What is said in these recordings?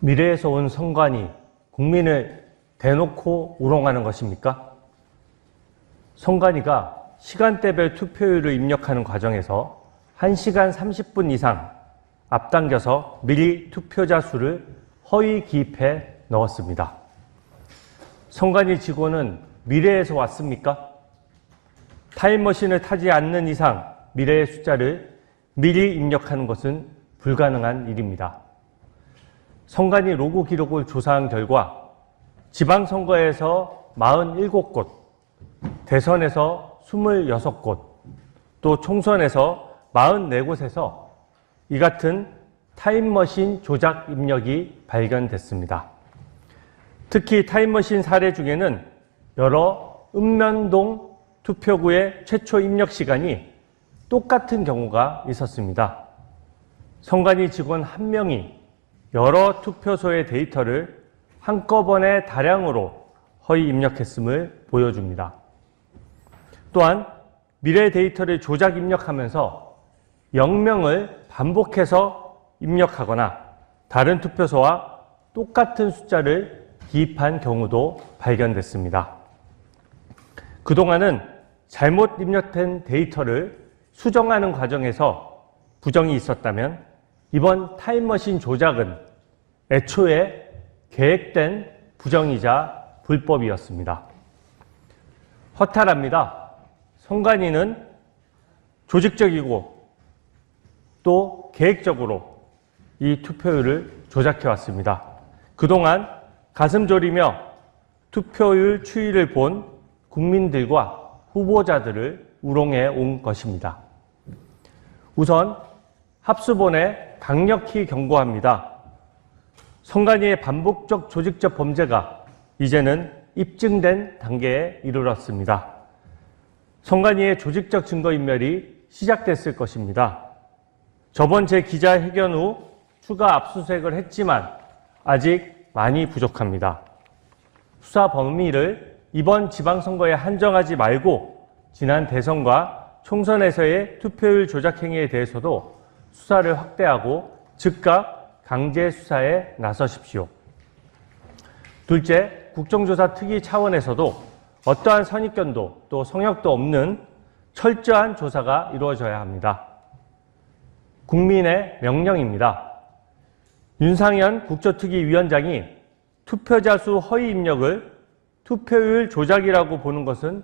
미래에서 온 선관위, 국민을 대놓고 우롱하는 것입니까? 선관위가 시간대별 투표율을 입력하는 과정에서 1시간 30분 이상 앞당겨서 미리 투표자 수를 허위 기입해 넣었습니다. 선관위 직원은 미래에서 왔습니까? 타임머신을 타지 않는 이상 미래의 숫자를 미리 입력하는 것은 불가능한 일입니다. 선관위 로고 기록을 조사한 결과 지방선거에서 47곳, 대선에서 26곳, 또 총선에서 44곳에서 이 같은 타임머신 조작 입력이 발견됐습니다. 특히 타임머신 사례 중에는 여러 읍면동 투표구의 최초 입력 시간이 똑같은 경우가 있었습니다. 선관위 직원 한 명이 여러 투표소의 데이터를 한꺼번에 다량으로 허위 입력했음을 보여줍니다. 또한 미래 데이터를 조작 입력하면서 영명을 반복해서 입력하거나 다른 투표소와 똑같은 숫자를 기입한 경우도 발견됐습니다. 그동안은 잘못 입력된 데이터를 수정하는 과정에서 부정이 있었다면 이번 타임머신 조작은 애초에 계획된 부정이자 불법이었습니다. 허탈합니다. 선관위는 조직적이고 또 계획적으로 이 투표율을 조작해왔습니다. 그동안 가슴 졸이며 투표율 추이를 본 국민들과 후보자들을 우롱해 온 것입니다. 우선 합수본에 강력히 경고합니다. 선관위의 반복적 조직적 범죄가 이제는 입증된 단계에 이르렀습니다. 선관위의 조직적 증거인멸이 시작됐을 것입니다. 저번 제 기자회견 후 추가 압수수색을 했지만 아직 많이 부족합니다. 수사 범위를 이번 지방선거에 한정하지 말고 지난 대선과 총선에서의 투표율 조작 행위에 대해서도 수사를 확대하고 즉각 강제 수사에 나서십시오. 둘째, 국정조사 특위 차원에서도 어떠한 선입견도 또 성역도 없는 철저한 조사가 이루어져야 합니다. 국민의 명령입니다. 윤상현 국조특위위원장이 투표자 수 허위 입력을 투표율 조작이라고 보는 것은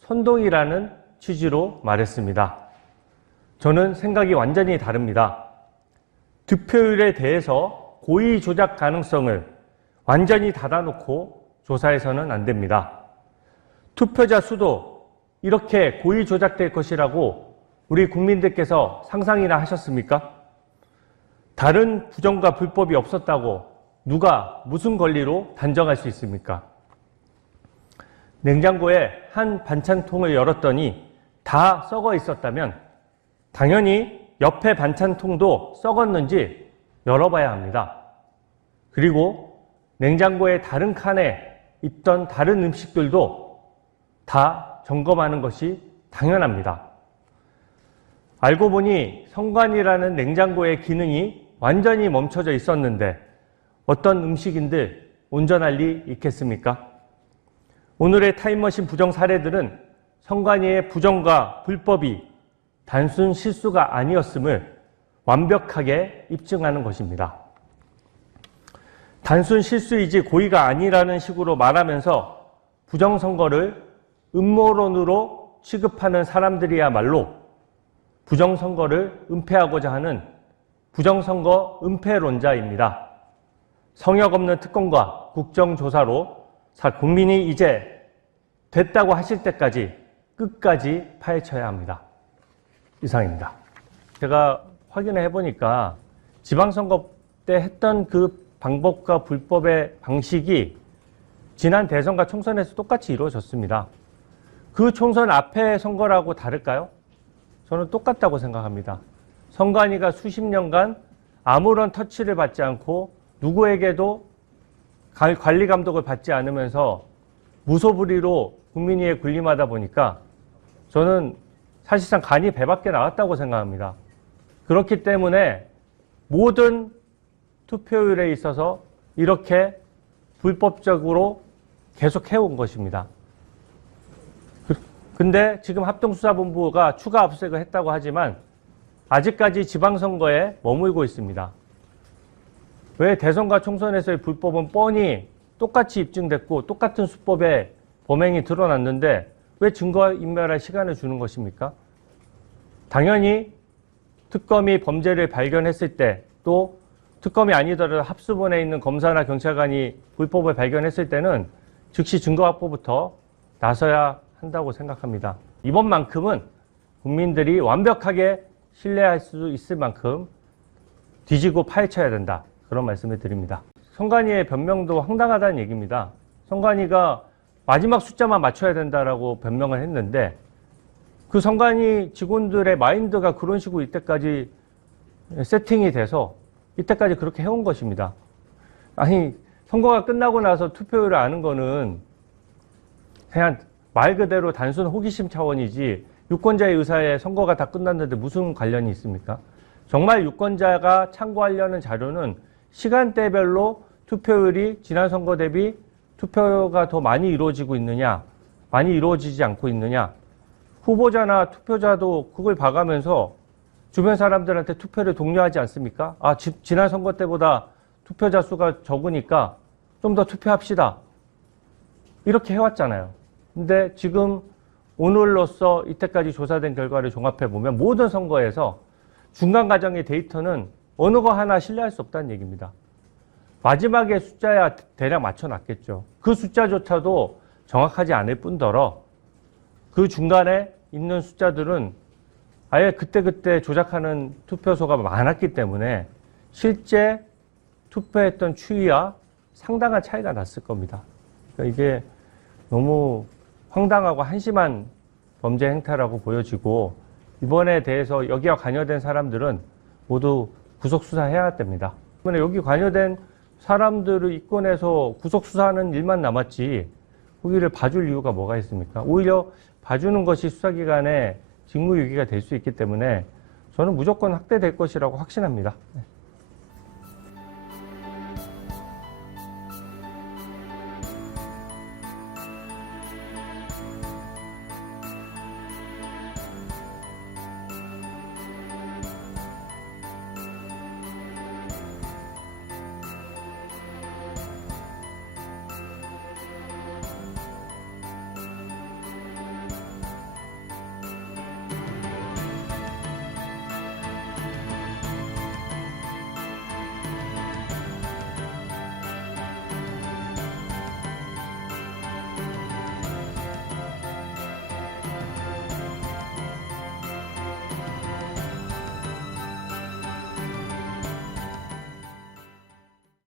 선동이라는 취지로 말했습니다. 저는 생각이 완전히 다릅니다. 득표율에 대해서 고의 조작 가능성을 완전히 닫아놓고 조사해서는 안 됩니다. 투표자 수도 이렇게 고의 조작될 것이라고 우리 국민들께서 상상이나 하셨습니까? 다른 부정과 불법이 없었다고 누가 무슨 권리로 단정할 수 있습니까? 냉장고에 한 반찬통을 열었더니 다 썩어 있었다면 당연히 옆에 반찬통도 썩었는지 열어봐야 합니다. 그리고 냉장고의 다른 칸에 있던 다른 음식들도 다 점검하는 것이 당연합니다. 알고 보니 선관위라는 냉장고의 기능이 완전히 멈춰져 있었는데 어떤 음식인들 온전할 리 있겠습니까? 오늘의 타임머신 부정 사례들은 선관위의 부정과 불법이 단순 실수가 아니었음을 완벽하게 입증하는 것입니다. 단순 실수이지 고의가 아니라는 식으로 말하면서 부정선거를 음모론으로 취급하는 사람들이야말로 부정선거를 은폐하고자 하는 부정선거 은폐론자입니다. 성역 없는 특검과 국정조사로 국민이 이제 됐다고 하실 때까지 끝까지 파헤쳐야 합니다. 이상입니다. 제가 확인해 보니까 지방선거 때 했던 그 방법과 불법의 방식이 지난 대선과 총선에서 똑같이 이루어졌습니다. 그 총선 앞의 선거라고 다를까요? 저는 똑같다고 생각합니다. 선관위가 수십 년간 아무런 터치를 받지 않고 누구에게도 관리 감독을 받지 않으면서 무소불위로 국민위에 군림하다 보니까 저는 사실상 간이 배 밖에 나왔다고 생각합니다. 그렇기 때문에 모든 투표율에 있어서 이렇게 불법적으로 계속 해온 것입니다. 근데 지금 합동수사본부가 추가 압수수색을 했다고 하지만 아직까지 지방선거에 머물고 있습니다. 왜 대선과 총선에서의 불법은 뻔히 똑같이 입증됐고 똑같은 수법에 범행이 드러났는데 왜 증거인멸할 시간을 주는 것입니까? 당연히 특검이 범죄를 발견했을 때 또 특검이 아니더라도 합수본에 있는 검사나 경찰관이 불법을 발견했을 때는 즉시 증거 확보부터 나서야 한다고 생각합니다. 이번만큼은 국민들이 완벽하게 신뢰할 수 있을 만큼 뒤지고 파헤쳐야 된다. 그런 말씀을 드립니다. 선관위의 변명도 황당하다는 얘기입니다. 선관위가 마지막 숫자만 맞춰야 된다라고 변명을 했는데 그 선관위 직원들의 마인드가 그런 식으로 이때까지 세팅이 돼서 이때까지 그렇게 해온 것입니다. 아니, 선거가 끝나고 나서 투표율을 아는 거는 그냥 말 그대로 단순 호기심 차원이지 유권자의 의사에 선거가 다 끝났는데 무슨 관련이 있습니까? 정말 유권자가 참고하려는 자료는 시간대별로 투표율이 지난 선거 대비 투표가 더 많이 이루어지고 있느냐, 많이 이루어지지 않고 있느냐, 후보자나 투표자도 그걸 봐가면서 주변 사람들한테 투표를 독려하지 않습니까? 아, 지난 선거 때보다 투표자 수가 적으니까 좀 더 투표합시다. 이렇게 해왔잖아요. 근데 지금 오늘로써 이때까지 조사된 결과를 종합해보면 모든 선거에서 중간 과정의 데이터는 어느 거 하나 신뢰할 수 없다는 얘기입니다. 마지막에 숫자야 대략 맞춰놨겠죠. 그 숫자조차도 정확하지 않을 뿐더러 그 중간에 있는 숫자들은 아예 그때그때 조작하는 투표소가 많았기 때문에 실제 투표했던 추이와 상당한 차이가 났을 겁니다. 그러니까 이게 너무 황당하고 한심한 범죄 행태라고 보여지고 이번에 대해서 여기와 관여된 사람들은 모두 구속수사해야 됩니다. 여기 관여된 사람들을 입건해서 구속수사하는 일만 남았지 거기를 봐줄 이유가 뭐가 있습니까? 오히려 봐주는 것이 수사기관의 직무유기가 될 수 있기 때문에 저는 무조건 확대될 것이라고 확신합니다.